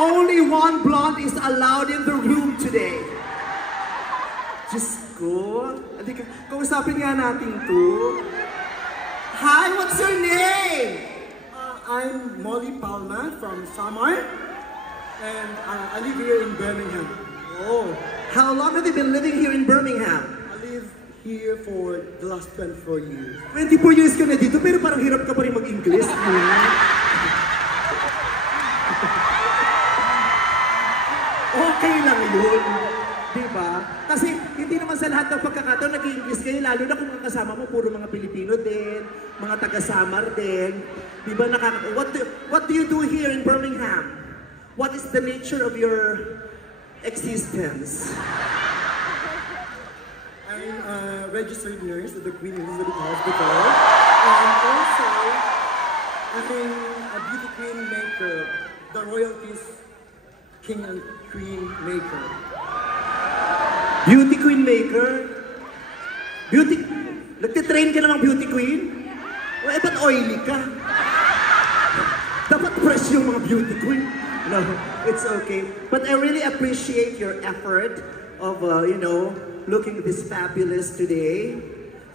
Only one blonde is allowed in the room today. Just go. Halika, kausapin nga natin to. Hi, what's your name? I'm Molly Palma from Samar, and I live here in Birmingham. Oh, how long have you been living here in Birmingham? I live here for the last 24 years. 24 years ka na dito, pero parang hirap ka pa rin mag-English. Okay lang yun. Diba? Kasi hindi naman sa lahat ng pagkakataon nag-i-English kayo, lalo na kung ang kasama mo puro mga Pilipino din, mga taga-Samar din. Diba? What do you do here in Birmingham? What is the nature of your existence? I'm a registered nurse at the Queen Elizabeth Hospital, and also I'm a beauty queen maker, the royalties king and queen maker. Beauty queen maker? Nagtitrain ka namang beauty queen? O ba't oily ka? Dapat fresh yung mga beauty queen. No, it's okay. But I really appreciate your effort of, looking this fabulous today.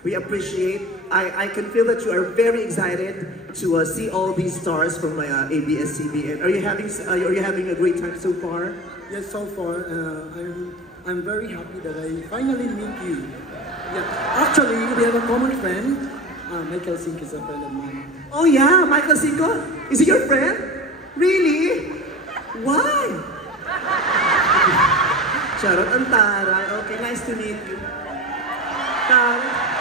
We appreciate, I can feel that you are very excited to see all these stars from ABS-CBN. Are you having a great time so far? Yes, so far, I'm very happy that I finally meet you. Yeah. Actually, we have a common friend. Michael Sink is a friend of mine. Oh yeah, Michael Cinco? Is he your friend? Really? Why? Charot, ang taray. Okay, nice to meet you. Taray.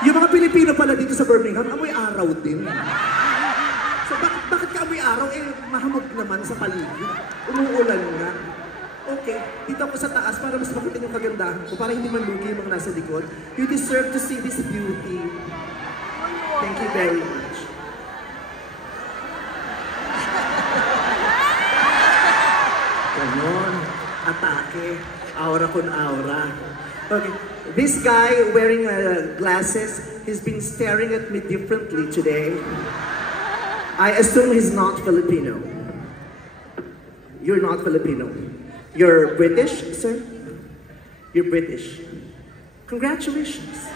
Yung mga Pilipino pala dito sa Birmingham, amoy araw din. So bakit ka amoy araw? Mahamog naman sa paligid. Umuulan nga. Okay, dito ako sa taas para mas makita yung kagandahan ko, para hindi manlugi yung mga nasa likod. You deserve to see this beauty. Thank you very much. Ganon. Atake. Aura con aura. Okay. This guy wearing glasses, he's been staring at me differently today. I assume he's not Filipino. You're not Filipino. You're British, sir? You're British. Congratulations.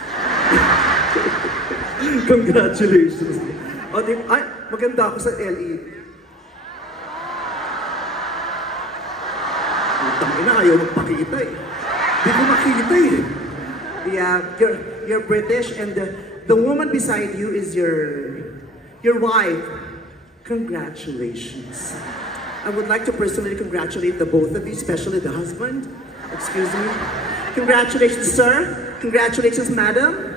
Congratulations. O, ay, maganda ako sa LE. Putang ina, ayaw magpakita eh. Di ko makita eh. Yeah, you're British, and the woman beside you is your wife. Congratulations. I would like to personally congratulate the both of you, especially the husband. Excuse me. Congratulations, sir. Congratulations, madam.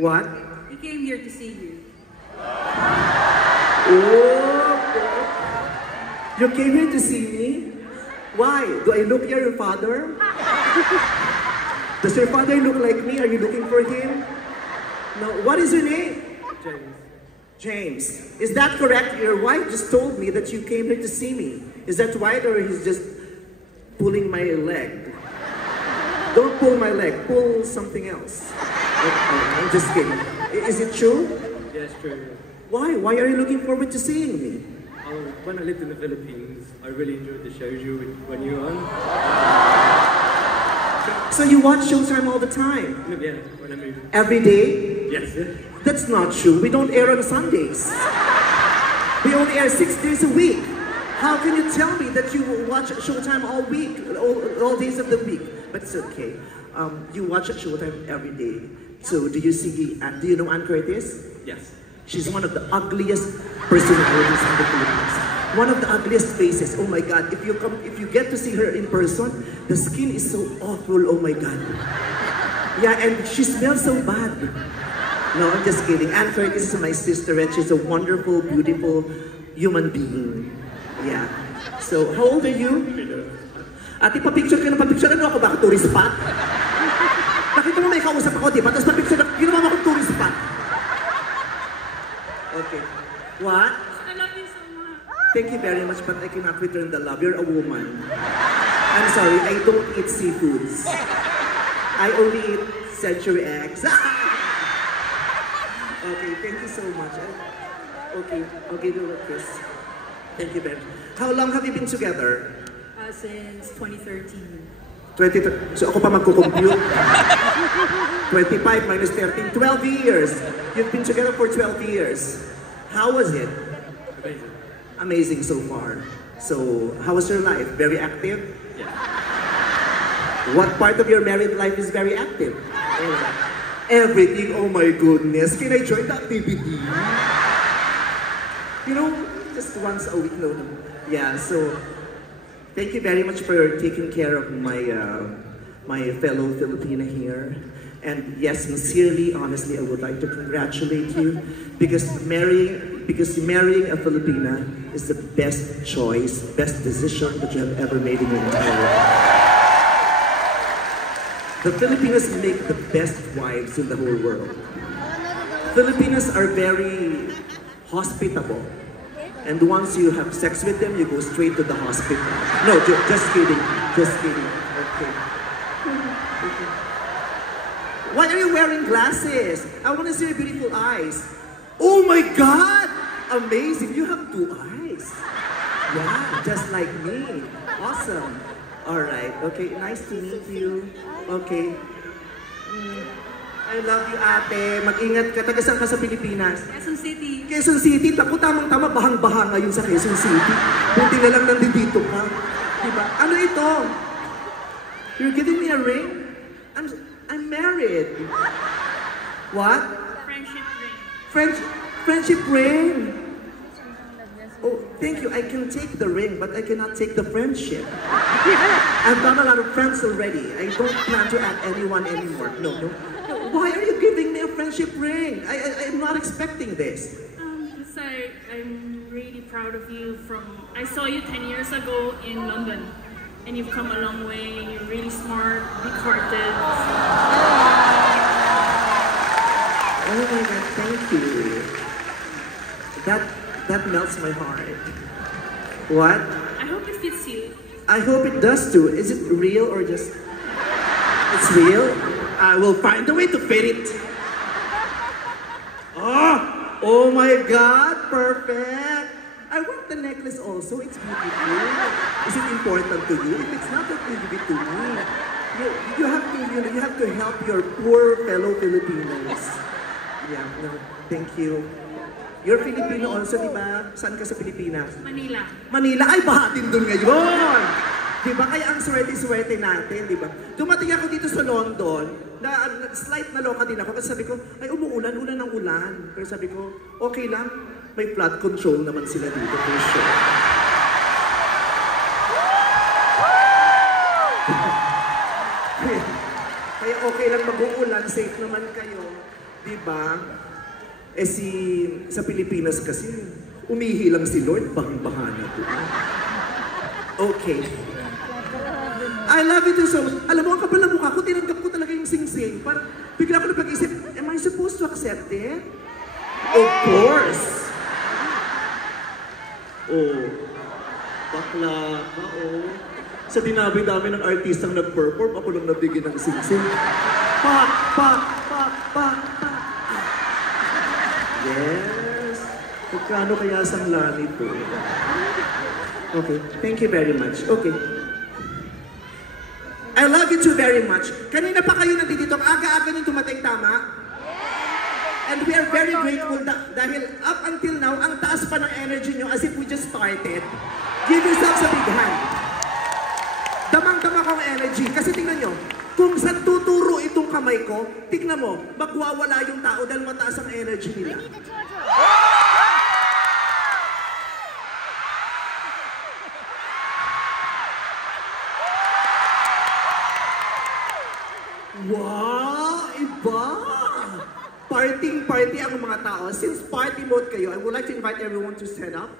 What? He came here to see you. Oh, you came here to see me? Why? Do I look like your father? Does your father look like me? Are you looking for him? No. What is your name? James. James. Is that correct? Your wife just told me that you came here to see me. Is that right, or he's just pulling my leg? Don't pull my leg. Pull something else. I'm just kidding. Is it true? Yes, true. Why? Why are you looking forward to seeing me? When I lived in the Philippines, I really enjoyed the shows when you were on. So you watch Showtime all the time? Yeah, when I moved. Every day? Yes, yeah. That's not true. We don't air on Sundays. We only air 6 days a week. How can you tell me that you watch Showtime all week, all days of the week? But it's okay. You watch Showtime every day. So do you know Ann Curtis? Yes. She's one of the ugliest personalities in the Philippines. One of the ugliest faces. Oh my God! If you get to see her in person, the skin is so awful. Oh my God! Yeah, and she smells so bad. No, I'm just kidding. Ann Curtis is my sister, and she's a wonderful, beautiful human being. Yeah. So, how old are you? Ate, pa-picture ka na pa-picture. Ano ako? Baka tourist spot? Nakita mo may kausap ako, di ba? Tapos pa-picture na, ginawa mo akong tourist spot. Okay. What? I love you so much. Thank you very much, but I cannot return the love. You're a woman. I'm sorry, I don't eat seafoods. I only eat century eggs. Okay, thank you so much. Okay, I'll give you a kiss. Thank you very much. How long have you been together? Since 2013. 20, so ako pa magkukompute. 25 minus 13, 12 years. You've been together for 12 years. How was it? Amazing. Amazing so far. So, how was your life? Very active? Yeah. What part of your married life is very active? Everything, oh my goodness. Can I join the activity? You know, just once a week, no. Yeah, so, thank you very much for taking care of my fellow Filipina here. And yes, sincerely, honestly, I would like to congratulate you because marrying a Filipina is the best choice, best decision that you have ever made in your entire life. The Filipinos make the best wives in the whole world. Filipinos are very hospitable. And once you have sex with them, you go straight to the hospital. No, just kidding. Just kidding. Okay. Why are you wearing glasses? I want to see your beautiful eyes. Oh my God! Amazing. You have 2 eyes. Yeah, just like me. Awesome. Alright. Okay, nice to meet you. Okay. I love you, ate. Mag-ingat ka. Taga saan ka sa Pilipinas? Quezon City. Quezon City. Tako tamang-tama, bahang-baha ngayon sa Quezon City. Buti na lang nandito ka. Diba? Ano ito? You're giving me a ring? I'm married. What? Friendship ring. Friendship ring. Oh, thank you. I can take the ring, but I cannot take the friendship. I've got a lot of friends already. I don't plan to add anyone anymore. No. Why are you giving me a friendship ring? I'm not expecting this. Because I'm really proud of you I saw you 10 years ago in London. And you've come a long way, and you're really smart, big-hearted. Oh my God, thank you. That melts my heart. What? I hope it fits you. I hope it does too. Is it real or just... It's real? I will find a way to fit it. Oh my God, perfect. I want the necklace also. It's beautiful. Is it important to you? If it's not, then give it to me. You have to help your poor fellow Filipinos. Yeah, no, thank you. You're Filipino also, di ba? Saan ka sa Pilipinas? Manila. Manila? Ay, bahatin dun ngayon! Di ba? Kaya ang swerte-swerte natin, di ba? Dumating ako dito sa London, slight na loka din ako kasi sabi ko, ay umuulan ng ulan. Pero sabi ko, okay lang, may flood control naman sila dito for sure. Kaya okay lang mag-uulan, safe naman kayo. Diba? Sa Pilipinas kasi, umihi lang si Lord, bahang-bahana to. Okay. I love you too so much. Alam mo, ang kapal na mukha ko, tinanggap ko talaga yung sing-sing. Parang bigla ko na pag-isip, am I supposed to accept it? Of course! Oh, bakla ka, oh. Sa dinabi-dami ng artistang nag-perform, ako lang nabigyan ng sing-sing. Pak! Yes! Magkano kaya sangla nito? Okay, thank you very much. Okay. I love you too very much. Kanina pa kayo nandito, aga-aga nyung tumatay, tama? And we are very grateful dahil up until now, ang taas pa ng energy nyo as if we just started. Give yourselves a big hand. Damang-dama kong energy. Kasi tingnan nyo, kung saan tuturo itong kamay ko, tingnan mo, magwawala yung tao dahil mataas ang energy nila. Wow! Iba! Party ang mga tao. Since party mode kayo, I would like to invite everyone to stand up.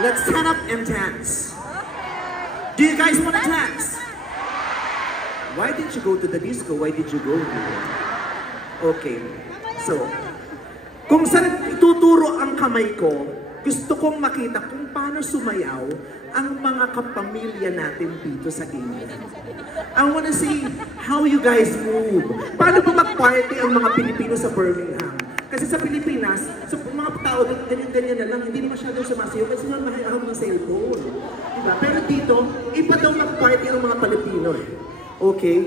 Let's stand up and dance. Do you guys want to dance? Why did you go to the disco? Why did you go here? Okay. So, kung saan ituturo ang kamay ko, gusto kong makita kung paano sumayaw ang mga kapamilya natin dito sa India. I wanna see how you guys move. Paano ba mag-party ang mga Pilipino sa Birmingham? Kasi sa Pilipinas, mga tao, ganyan-ganyan na lang, hindi na masyadong sumasayaw kasi nga mahihahap ng cellphone. Diba? Pero dito, iba daw mag-party ang mga Pilipino eh. Okay?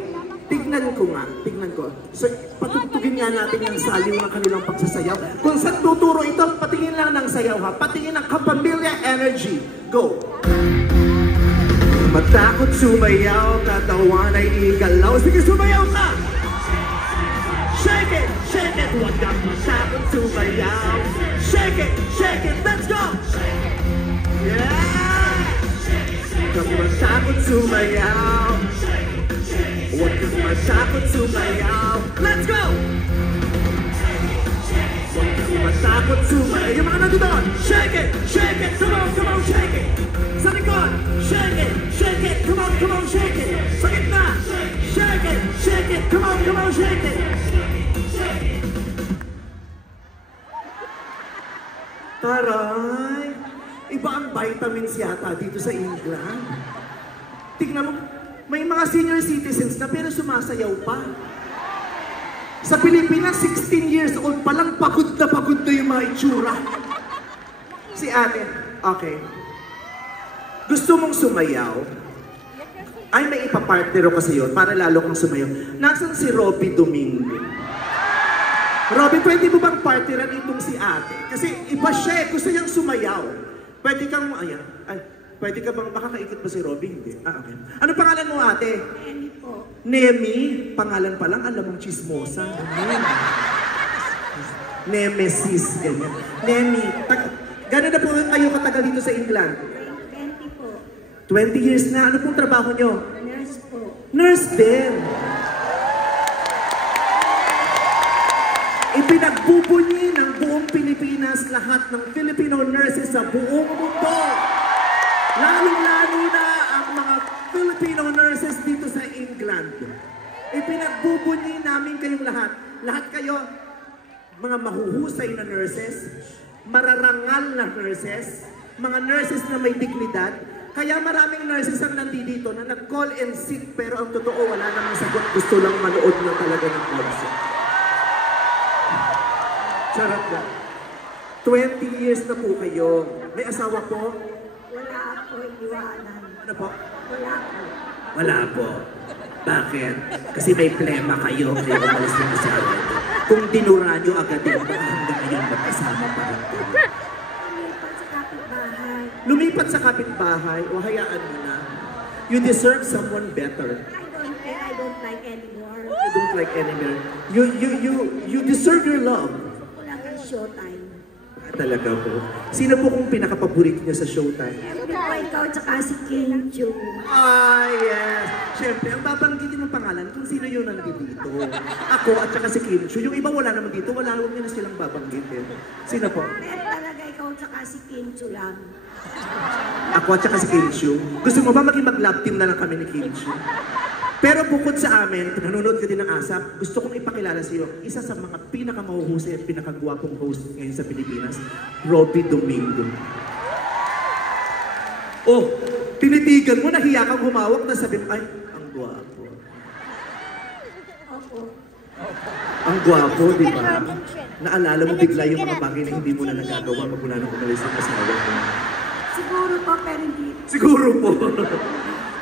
Tignan ko nga, tignan ko. So, patugtugin nga natin yung saliw ng kanilang pagsasayaw. Kung saan tuturo ito, patingin lang ng sayaw ha. Patingin ng Kapamilya Energy. Go! Matakot sumayaw, katawan ay igalaw. Sige, sumayaw ka! Shake it, huwag kang matakot sumayaw. Shake it, let's go! Yeah! Huwag kang matakot sumayaw. Huwag kang matakot sumayaw. Let's go! Huwag kang matakot sumayaw. Yung mga nandito, shake it, come on, shake it. Sa likod, shake it, come on, shake it. Sa gitna, shake it, come on, shake it. Taray! Iba ang vitamins yata dito sa England. Tignan mo, may mga senior citizens na pero sumasayaw pa. Sa Pilipinas, 16 years old pa lang, pagod na yung mga itsura. Si ate, okay. Gusto mong sumayaw? Ay, may ipapartner ko sa iyo para lalo kang sumayaw. Nasaan si Robby Domingo? Robby, pwede mo bang partneran itong si ate? Kasi iba siya, gusto niyang sumayaw. Pwede kang, pwede ka bang, makakaikot ba si Robby? Hindi. Okay. Ano pangalan mo ate? Nemi po. Nemi? Pangalan pa lang, alam mong chismosa. Nemesis, ganyan. Nemi, gano'n na po kayo katagal dito sa England? 20 po. 20 years na. Ano pong trabaho nyo? Nurse po. Nurse din. Ipinagbubunyi ng buong Pilipinas lahat ng Filipino nurses sa buong mundo. Lalong-lalo na ang mga Filipino nurses dito sa England. Ipinagbubunyi namin kayong lahat. Lahat kayo, mga mahuhusay na nurses, mararangal na nurses, mga nurses na may dignidad. Kaya maraming nurses ang nandito na nag-call and sick pero ang totoo wala namang sagot. Gusto lang manood na talaga ng concert. Charot na. 20 years na po kayo. May asawa po? Wala po iwanan. Ano po? Wala po. Wala po. Bakit? Kasi may plema kayo. Kaya umalis ng asawa. Kung dinura nyo agad yun, baka hanggang ngayon magkasama pa rin po. Lumipat sa kapitbahay. Lumipat sa kapitbahay o hayaan mo na. You deserve someone better. I don't like anymore. You don't like anymore. You deserve your love. Wala kang showtime. Talaga po. Sino po kung pinakapaborito niya sa Showtime? Siyempre po ikaw tsaka si Kim Chu. Ah, yes. Siyempre, ang babanggitin ng pangalan kung sino yun nandito. Ako at saka si Kim Chu. Yung iba wala naman dito, huwag niya na silang babanggitin. Sino po? Pero talaga ikaw tsaka si Kim Chu lang. Ako at saka si Kim Chu. Gusto mo ba maging mag-love team na lang kami ni Kim Chu? Pero bukod sa amin, kung nanonood ka din ng ASAP, gusto kong ipakilala sa iyo, isa sa mga pinakamahuhusay at pinakagwapong host ngayon sa Pilipinas, Robby Domingo. Oh, tinitigan mo, nahiya kang humawak na sabi mo, ay, ang gwapo. Opo. Ang gwapo, di ba? Naalala mo bigla yung mga bagay na hindi mo na nagagawa magmula nung umalis ng asawa mo. Siguro po, pero hindi. Siguro po.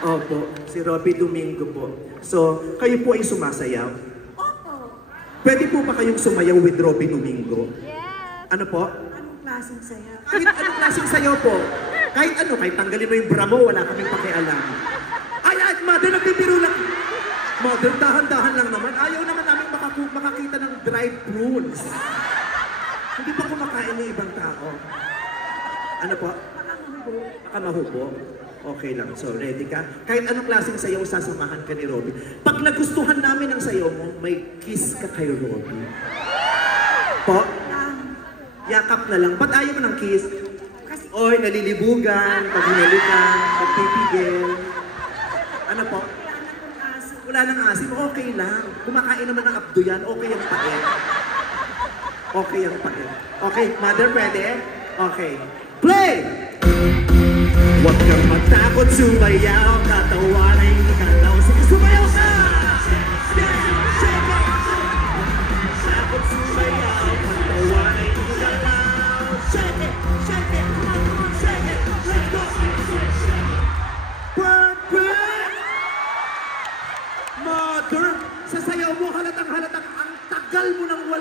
Opo, si Robby Domingo po. So, kayo po ay sumasayaw. Opo. Pwede po ba kayong sumayaw with Robby Domingo? Yes. Ano po? Anong klaseng saya? Kahit anong klaseng sayaw po. Kahit ano, kahit tanggalin mo yung bra mo, wala kaming pakialam. Ay, mother, nagbibiro lang. Mother, dahan-dahan lang naman. Ayaw naman namin makakita ng dried prunes. Hindi pa kumakain ng ibang tao. Ano po? Makamubo. Makamahubo. Okay lang. So, ready ka? Kahit anong klaseng sayaw, sasamahan ka ni Robby. Pag nagustuhan namin ang sayaw mo, may kiss ka kay Robby. Po? Yakap na lang. Ba't ayaw mo ng kiss? Kasi Oy, nalilibugan, pag hinalikan, pagpipigil. Ano po? wala na kong aso. Wala nang asim, okay lang. Kumakain naman ng abdo yan, okay ang pait. Okay ang pait. Okay, mother, pwede? Okay. Play! Huwag kang matakot, sumayaw, katawan ay ikalaw. Sige, sumayaw ka! Shake it! Takot sumayaw, katawan ay ikalaw.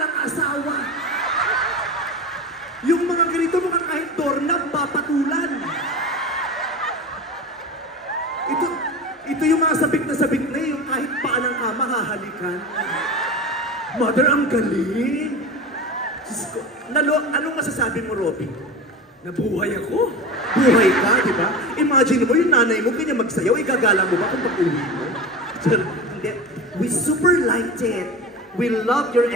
walang asawa. Yung mga ganito, mukhang kahit doorknob, papatulan. Ito yung mga sabik na yung kahit paan ng kama, hahalikan. Mother, ang galing. Diyos ko. Anong masasabi mo, Robby? Nabuhay ako. Buhay ka, di ba? Imagine mo, yung nanay mo, kanya magsayaw, igagalang mo ba kung pag-uwi mo? Hindi. We super liked it. We loved your